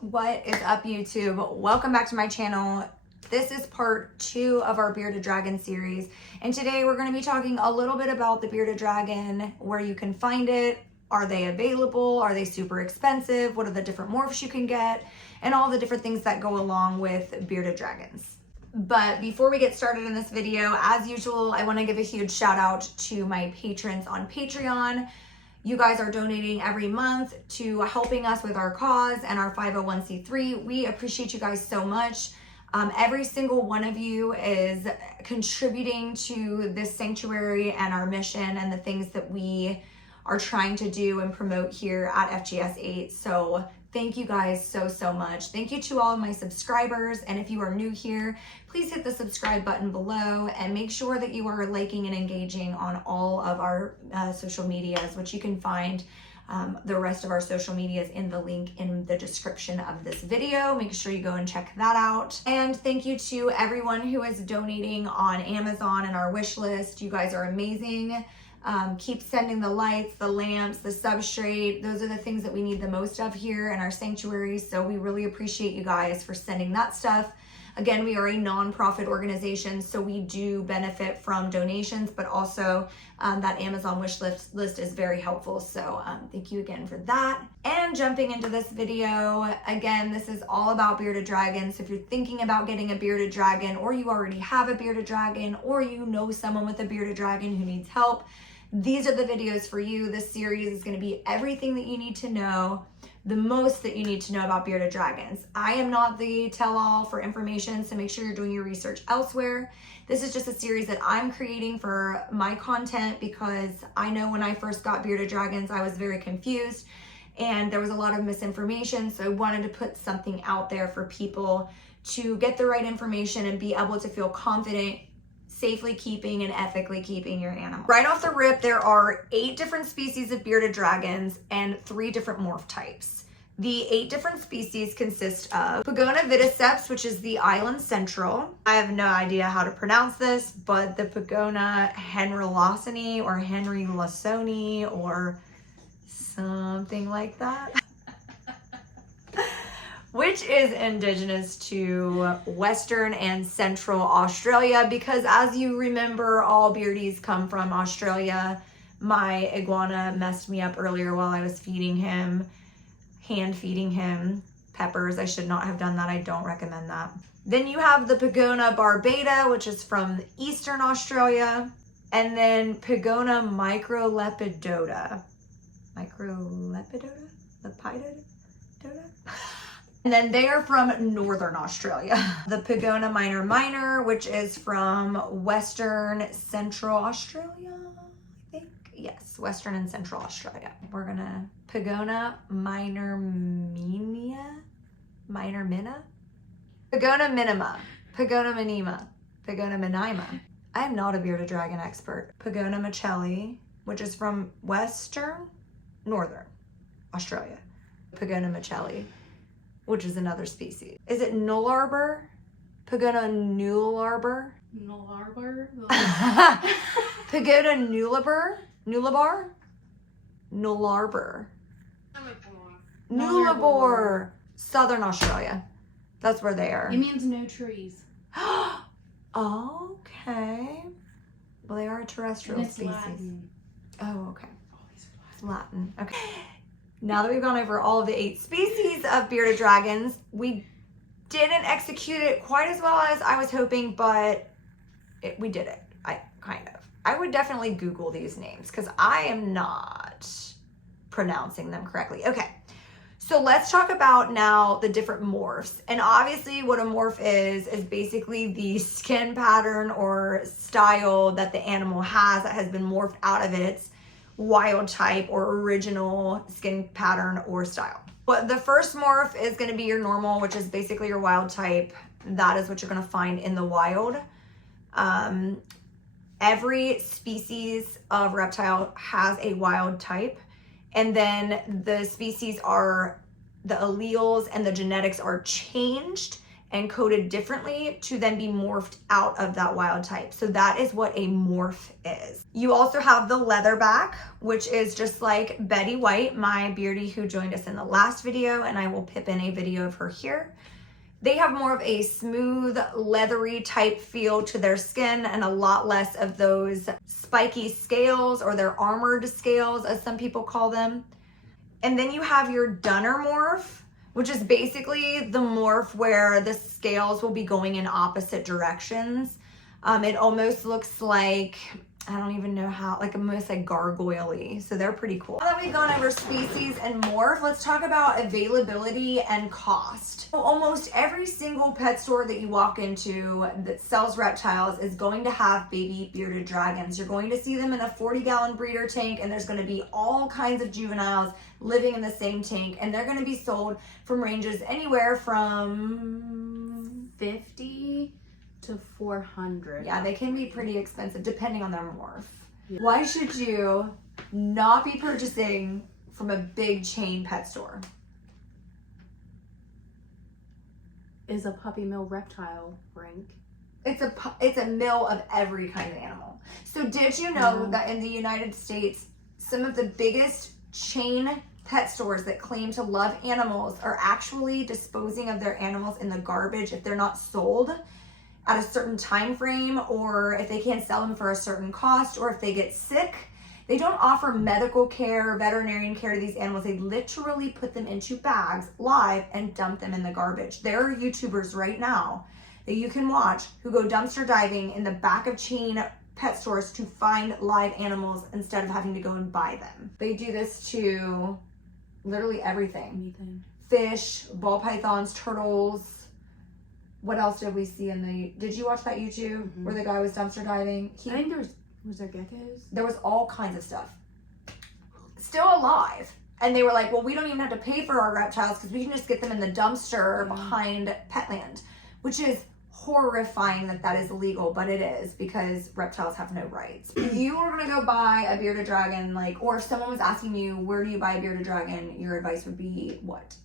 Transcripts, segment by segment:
What is up, YouTube? Welcome back to my channel. This is part 2 of our Bearded Dragon series, and today we're going to be talking a little bit about the Bearded Dragon, where you can find it, are they available, are they super expensive, what are the different morphs you can get, and all the different things that go along with bearded dragons. But before we get started in this video, as usual, I want to give a huge shout out to my patrons on Patreon. You guys are donating every month to helping us with our cause and our 501c3. We appreciate you guys so much. Every single one of you is contributing to this sanctuary and our mission and the things that we are trying to do and promote here at FGS 8. So thank you guys so much. Thank you to all of my subscribers. And if you are new here, please hit the subscribe button below and make sure that you are liking and engaging on all of our social medias, which you can find the rest of our social medias in the link in the description of this video. Make sure you go and check that out. And thank you to everyone who is donating on Amazon and our wish list. You guys are amazing. Keep sending the lights, the lamps, the substrate. Those are the things that we need the most of here in our sanctuary. So we really appreciate you guys for sending that stuff. Again, we are a non-profit organization, so we do benefit from donations, but also that Amazon wish list is very helpful. So thank you again for that. And jumping into this video, again, this is all about bearded dragons. So if you're thinking about getting a bearded dragon, or you already have a bearded dragon, or you know someone with a bearded dragon who needs help, these are the videos for you. This series is going to be everything that you need to know, the most that you need to know about bearded dragons. I am not the tell-all for information, so make sure you're doing your research elsewhere. This is just a series that I'm creating for my content because I know when I first got bearded dragons, I was very confused and there was a lot of misinformation. So I wanted to put something out there for people to get the right information and be able to feel confident safely keeping and ethically keeping your animal. Right off the rip, there are 8 different species of bearded dragons and 3 different morph types. The 8 different species consist of Pagona viticeps, which is the island central. I have no idea how to pronounce this, but the Pagona henrylassoni or henrylassoni or something like that, which is indigenous to Western and Central Australia, because as you remember, all beardies come from Australia. My iguana messed me up earlier while I was feeding him, hand feeding him peppers. I should not have done that. I don't recommend that. Then you have the Pagona barbata, which is from Eastern Australia, and then Pagona microlepidota. Lepidota? And then they are from Northern Australia. The Pagona minor, which is from Western Central Australia, I think. Yes, Western and Central Australia. We're gonna Pagona minor minima, Pagona minima, Pagona minima. I am not a bearded dragon expert. Pagona machelli, which is from Northern Australia. Pagona machelli, which is another species. Is it nullarbor? Pagona nullarbor? Pagoda nullarbor? Nullarbor. Southern Australia. That's where they are. It means no trees. Okay. Well, they are a terrestrial species. Latin. Oh, okay. Latin. Okay. Now that we've gone over all of the 8 species of bearded dragons, we didn't execute it quite as well as I was hoping, but we did it. I would definitely Google these names because I am not pronouncing them correctly. Okay, so let's talk about now the different morphs. And obviously what a morph is basically the skin pattern or style that the animal has that has been morphed out of its wild type or original skin pattern or style. But the first morph is going to be your normal, which is basically your wild type. That is what you're going to find in the wild. Every species of reptile has a wild type, and then the species are, the alleles and the genetics are changed and coded differently to then be morphed out of that wild type. So that is what a morph is. You also have the leatherback, which is just like Betty White, my beardie who joined us in the last video, and I will pip in a video of her here. They have more of a smooth, leathery type feel to their skin and a lot less of those spiky scales, or their armored scales, as some people call them. And then you have your Dunner morph, which is basically the morph where the scales will be going in opposite directions. It almost looks like, I don't even know how, like almost like gargoyle-y. So they're pretty cool. Now that we've gone over species and morph, let's talk about availability and cost. So almost every single pet store that you walk into that sells reptiles is going to have baby bearded dragons. You're going to see them in a 40-gallon breeder tank, and there's going to be all kinds of juveniles living in the same tank, and they're going to be sold from ranges anywhere from 50 to 400. Yeah, they can be pretty expensive depending on their morph. Yeah. Why should you not be purchasing from a big chain pet store? Is a puppy mill reptile rank? It's a mill of every kind of animal. So did you know that in the United States, some of the biggest chain pet stores that claim to love animals are actually disposing of their animals in the garbage if they're not sold at a certain time frame, or if they can't sell them for a certain cost, or if they get sick? They don't offer medical care, veterinarian care to these animals. They literally put them into bags live and dump them in the garbage. There are YouTubers right now that you can watch who go dumpster diving in the back of chain pet stores to find live animals instead of having to go and buy them. They do this to literally everything. Anything. Fish, ball pythons, turtles. What else did we see did you watch that YouTube where the guy was dumpster diving? I think was there geckos? There was all kinds of stuff. Still alive. And they were like, well, we don't even have to pay for our reptiles because we can just get them in the dumpster behind Petland, which is horrifying that is illegal, but it is, because reptiles have no rights. If you were going to go buy a bearded dragon, or if someone was asking you, where do you buy a bearded dragon? Your advice would be what?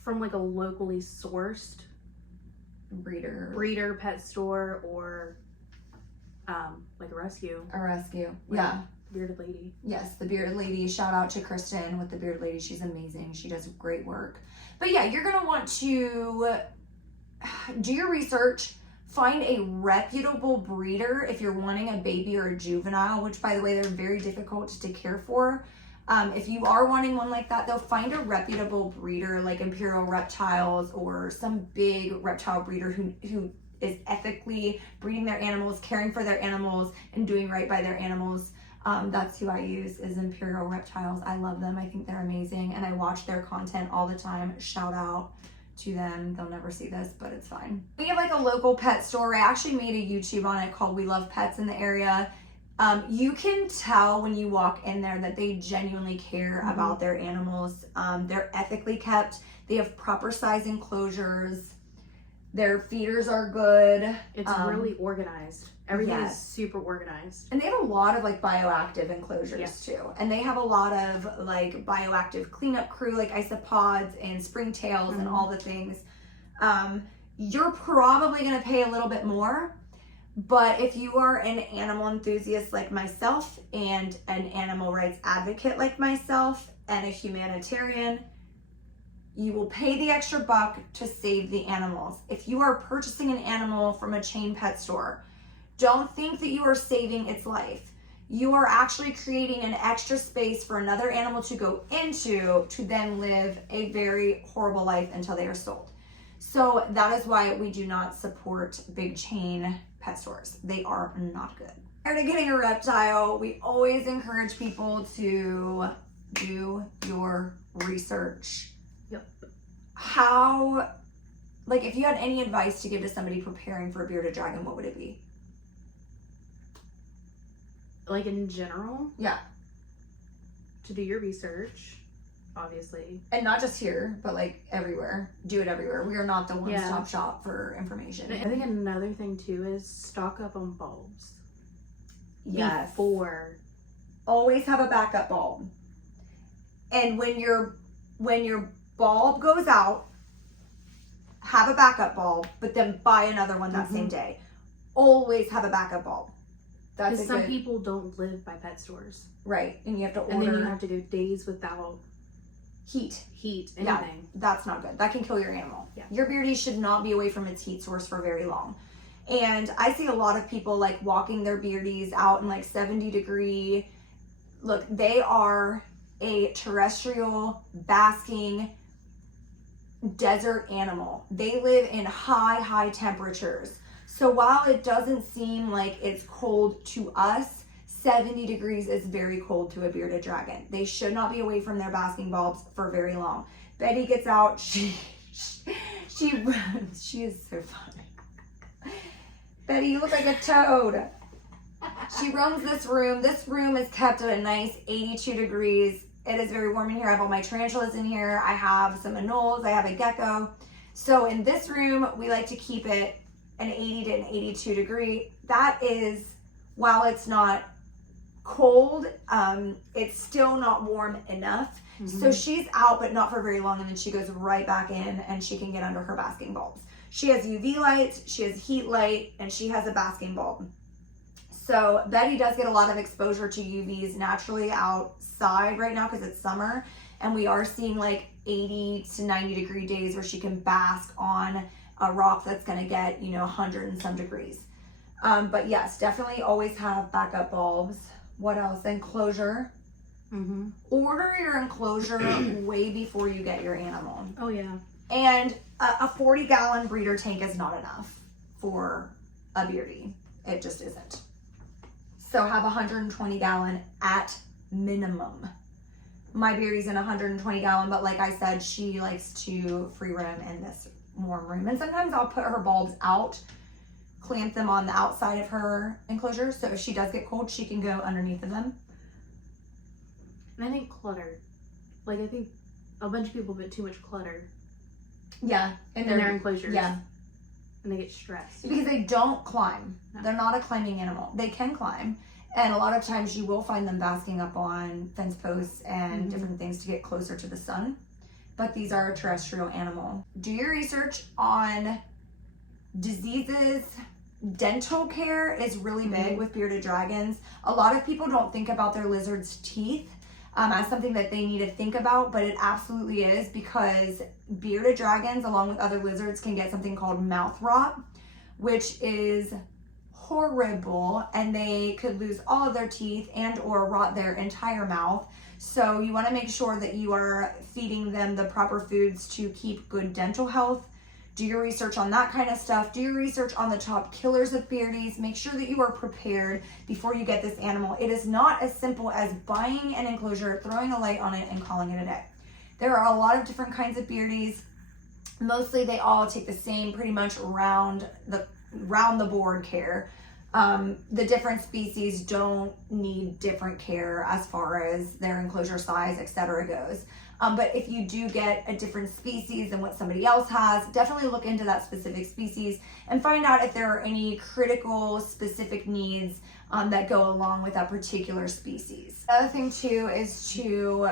From a locally sourced breeder pet store, or a rescue. A rescue. Yeah. Bearded lady. Yes, the bearded lady. Shout out to Kristen with the bearded lady. She's amazing. She does great work. But yeah, you're going to want to do your research. Find a reputable breeder if you're wanting a baby or a juvenile, which, by the way, they're very difficult to care for. If you are wanting one like that, though, find a reputable breeder like Imperial Reptiles or some big reptile breeder who is ethically breeding their animals, caring for their animals, and doing right by their animals. That's who I use, is Imperial Reptiles. I love them. I think they're amazing, and I watch their content all the time. Shout out to them. They'll never see this, but it's fine. We have a local pet store. I actually made a YouTube on it called We Love Pets in the area. You can tell when you walk in there that they genuinely care about their animals. They're ethically kept. They have proper size enclosures. Their feeders are good. It's really organized. Everything is super organized. And they have a lot of bioactive enclosures too. And they have a lot of bioactive cleanup crew, like isopods and springtails and all the things. You're probably going to pay a little bit more. But if you are an animal enthusiast like myself, and an animal rights advocate like myself, and a humanitarian, you will pay the extra buck to save the animals. If you are purchasing an animal from a chain pet store, don't think that you are saving its life. You are actually creating an extra space for another animal to go into to then live a very horrible life until they are sold. So that is why we do not support big chain pet stores. They are not good. Prior to getting a reptile, we always encourage people to do your research. Yep. How, if you had any advice to give to somebody preparing for a bearded dragon, what would it be? In general? Yeah. To do your research, obviously. And not just here, but everywhere. Do it everywhere. We are not the one-stop shop for information. I think another thing too is stock up on bulbs. Yes. Before. Always have a backup bulb. And when your bulb goes out, have a backup bulb, but then buy another one that same day. Always have a backup bulb. That's Because some people don't live by pet stores. Right, and you have to order. And then you have to go days without heat, anything. Yeah, that's not good. That can kill your animal. Yeah. Your beardy should not be away from its heat source for very long. And I see a lot of people like walking their beardies out in like 70-degree. Look, they are a terrestrial basking desert animal. They live in high temperatures. So while it doesn't seem like it's cold to us, 70 degrees is very cold to a bearded dragon. They should not be away from their basking bulbs for very long. Betty gets out. She runs. She is so funny. Betty, you look like a toad. She roams this room. This room is kept at a nice 82 degrees. It is very warm in here. I have all my tarantulas in here. I have some anoles. I have a gecko. So in this room, we like to keep it an 80 to an 82 degree. That is, while it's not cold, it's still not warm enough. So she's out, but not for very long, and then she goes right back in and she can get under her basking bulbs. She has UV light, she has heat light, and she has a basking bulb. So Betty does get a lot of exposure to UVs naturally outside right now because it's summer, and we are seeing like 80 to 90 degree days where she can bask on a rock that's going to get, 100 and some degrees. But yes, definitely always have backup bulbs. What else? Enclosure. Order your enclosure way before you get your animal. Oh yeah. And a 40-gallon breeder tank is not enough for a beardy. It just isn't. So have 120-gallon at minimum. My beardy's in 120-gallon, but like I said, she likes to free roam in this warm room. And sometimes I'll put her bulbs out, clamp them on the outside of her enclosure, so if she does get cold, she can go underneath of them. And I think clutter. Like, I think a bunch of people put too much clutter Yeah, in their enclosures. Yeah. And they get stressed. Because they don't climb. No. They're not a climbing animal. They can climb. And a lot of times you will find them basking up on fence posts and different things to get closer to the sun. But these are a terrestrial animal. Do your research on diseases. Dental care is really big with bearded dragons. A lot of people don't think about their lizard's teeth as something that they need to think about, but it absolutely is, because bearded dragons, along with other lizards, can get something called mouth rot, which is horrible, and they could lose all of their teeth and or rot their entire mouth. So you want to make sure that you are feeding them the proper foods to keep good dental health. Do your research on that kind of stuff. Do your research on the top killers of beardies. Make sure that you are prepared before you get this animal. It is not as simple as buying an enclosure, throwing a light on it, and calling it a day. There are a lot of different kinds of beardies. Mostly they all take the same pretty much round the board care. The different species don't need different care as far as their enclosure size, etc. goes. But if you do get a different species than what somebody else has, definitely look into that specific species and find out if there are any critical specific needs that go along with that particular species. The other thing too is to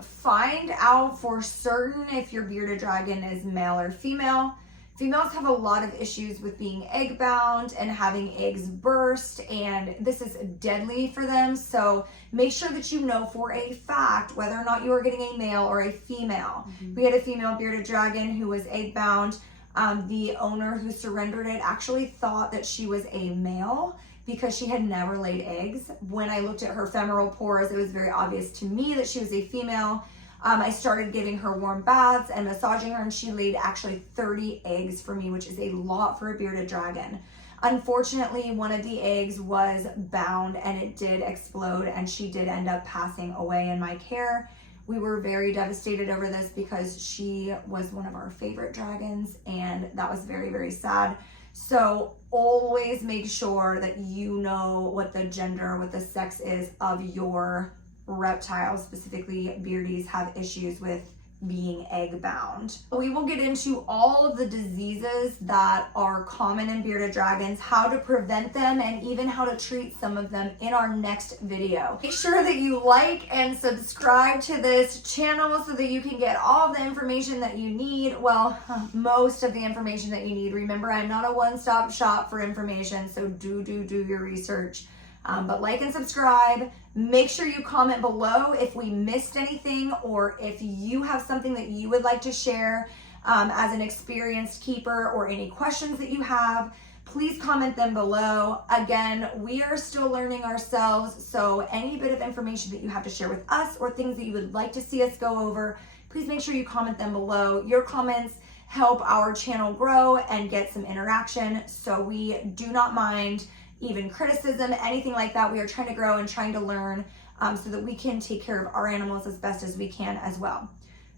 find out for certain if your bearded dragon is male or female. Females have a lot of issues with being egg bound and having eggs burst, and this is deadly for them. So make sure that you know for a fact whether or not you are getting a male or a female. We had a female bearded dragon who was egg bound. The owner who surrendered it actually thought that she was a male because she had never laid eggs. When I looked at her femoral pores, it was very obvious to me that she was a female. I started giving her warm baths and massaging her, and she laid actually 30 eggs for me, which is a lot for a bearded dragon. Unfortunately, one of the eggs was bound and it did explode, and she did end up passing away in my care. We were very devastated over this because she was one of our favorite dragons, and that was very, very sad. So always make sure that you know what the gender, what the sex is of your reptiles. Specifically, beardies have issues with being egg bound. We will get into all of the diseases that are common in bearded dragons, how to prevent them, and even how to treat some of them in our next video. Make sure that you like and subscribe to this channel so that you can get all the information that you need. Well, most of the information that you need. Remember, I'm not a one-stop shop for information, so do your research. But like and subscribe. Make sure you comment below if we missed anything, or if you have something that you would like to share as an experienced keeper, or any questions that you have. Please comment them below. Again, we are still learning ourselves, so any bit of information that you have to share with us, or things that you would like to see us go over, please make sure you comment them below. Your comments help our channel grow and get some interaction, so we do not mind even criticism, anything like that. We are trying to grow and trying to learn so that we can take care of our animals as best as we can as well.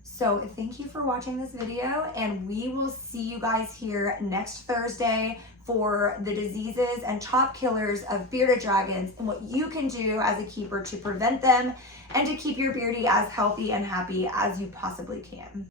So thank you for watching this video, and we will see you guys here next Thursday for the diseases and top killers of bearded dragons, and what you can do as a keeper to prevent them and to keep your beardy as healthy and happy as you possibly can.